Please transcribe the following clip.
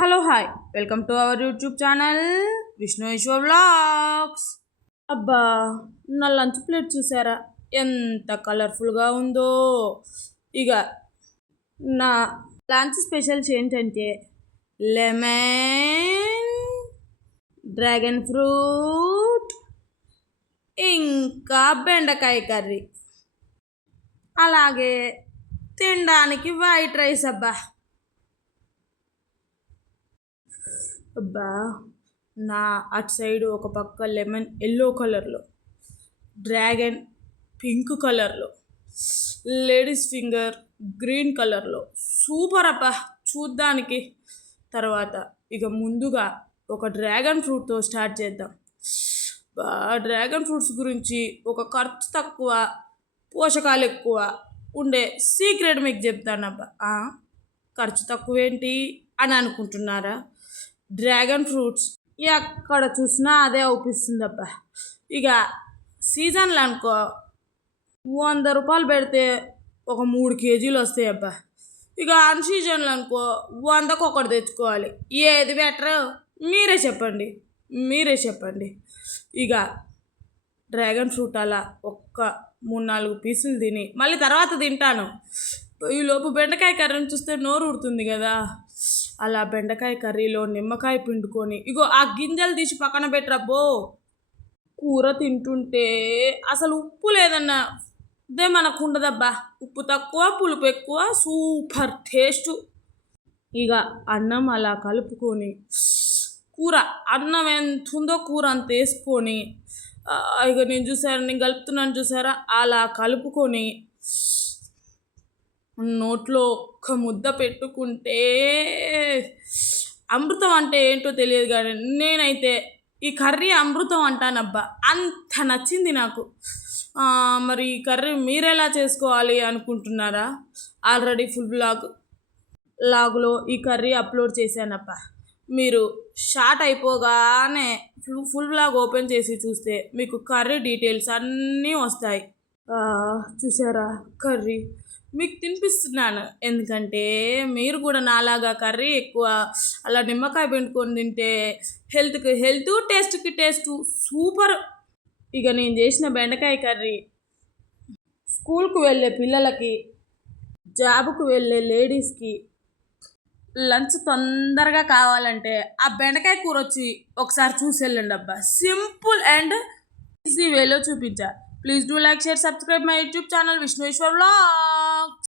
Hello hi welcome to our YouTube channel Vishnuveshwar vlogs. అబ్బా, నా lunch plate చూసారా ఎంత కలర్ఫుల్గా ఉందో. ఇక నా లంచ్ స్పెషల్స్ ఏంటంటే లెమన్, డ్రాగన్ ఫ్రూట్, ఇంకా బెండకాయ కర్రీ, అలాగే తినడానికి వైట్ రైస్. అబ్బా, నా అటు సైడ్ ఒక పక్క లెమన్ ఎల్లో కలర్లో, డ్రాగన్ పింక్ కలర్లో, లేడీస్ ఫింగర్ గ్రీన్ కలర్లో, సూపర్ అబ్బా చూడ్డానికి. తర్వాత ఇక ముందుగా ఒక డ్రాగన్ ఫ్రూట్తో స్టార్ట్ చేద్దాం. డ్రాగన్ ఫ్రూట్స్ గురించి ఒక ఖర్చు తక్కువ పోషకాలు ఎక్కువ ఉండే సీక్రెట్ మీకు చెప్తానబ్బా. ఖర్చు తక్కువ ఏంటి అని అనుకుంటున్నారా? డ్రాగన్ ఫ్రూట్స్ ఎక్కడ చూసినా అదే అవుపిస్తుందబ్బా. ఇక సీజన్లో అనుకో 100 రూపాయలు పెడితే ఒక 3 కేజీలు వస్తాయి అబ్బా. ఇక అన్ సీజన్లో అనుకో 100కు ఒకటి తెచ్చుకోవాలి. ఏది బెటర్ మీరే చెప్పండి. ఇక డ్రాగన్ ఫ్రూట్ అలా ఒక్క 3-4 పీసులు తిని మళ్ళీ తర్వాత తింటాను. ఈలోపు బెండకాయ కర్రీని చూస్తే నోరు ఊరుతుంది కదా. అలా బెండకాయ కర్రీలో నిమ్మకాయ పిండుకొని ఇగో ఆ గింజలు తీసి పక్కన పెట్టరబ్బో. కూర తింటుంటే అసలు ఉప్పు లేదన్న ఇదే మనకు ఉండదబ్బా. ఉప్పు తక్కువ పులుపు ఎక్కువ, సూపర్ టేస్ట్. ఇక అన్నం అలా కలుపుకొని అన్నం ఎంత ఉందో కూర అంత వేసుకొని ఇక నేను కలుపుతున్నాను చూసారా, అలా కలుపుకొని నోట్లో ఒక్క ముద్ద పెట్టుకుంటే అమృతం అంటే ఏంటో తెలియదు కానీ నేనైతే ఈ కర్రీ అమృతం అంటానబ్బా. అంత నచ్చింది నాకు. మరి ఈ కర్రీ మీరెలా చేసుకోవాలి అనుకుంటున్నారా? ఆల్రెడీ ఫుల్ లాగులో ఈ కర్రీ అప్లోడ్ చేశానబ్బా. మీరు షార్ట్ అయిపోగానే ఫుల్ బ్లాగ్ ఓపెన్ చేసి చూస్తే మీకు కర్రీ డీటెయిల్స్ అన్నీ వస్తాయి. చూసారా కర్రీ మీకు తినిపిస్తున్నాను, ఎందుకంటే మీరు కూడా నాలాగా కర్రీ ఎక్కువ అలా నిమ్మకాయ పిండుకొని తింటే హెల్త్కి హెల్త్, టేస్ట్కి టేస్ట్ సూపర్. ఇక నేను చేసిన బెండకాయ కర్రీ స్కూల్కు వెళ్ళే పిల్లలకి, జాబుకు వెళ్ళే లేడీస్కి లంచ్ తొందరగా కావాలంటే ఆ బెండకాయ కూర వచ్చి ఒకసారి చూసి వెళ్ళండి అబ్బా. సింపుల్ అండ్ ఈజీ వేలో చూపించా. Please do like, share, subscribe my YouTube channel Vishnuveshwar vlogs.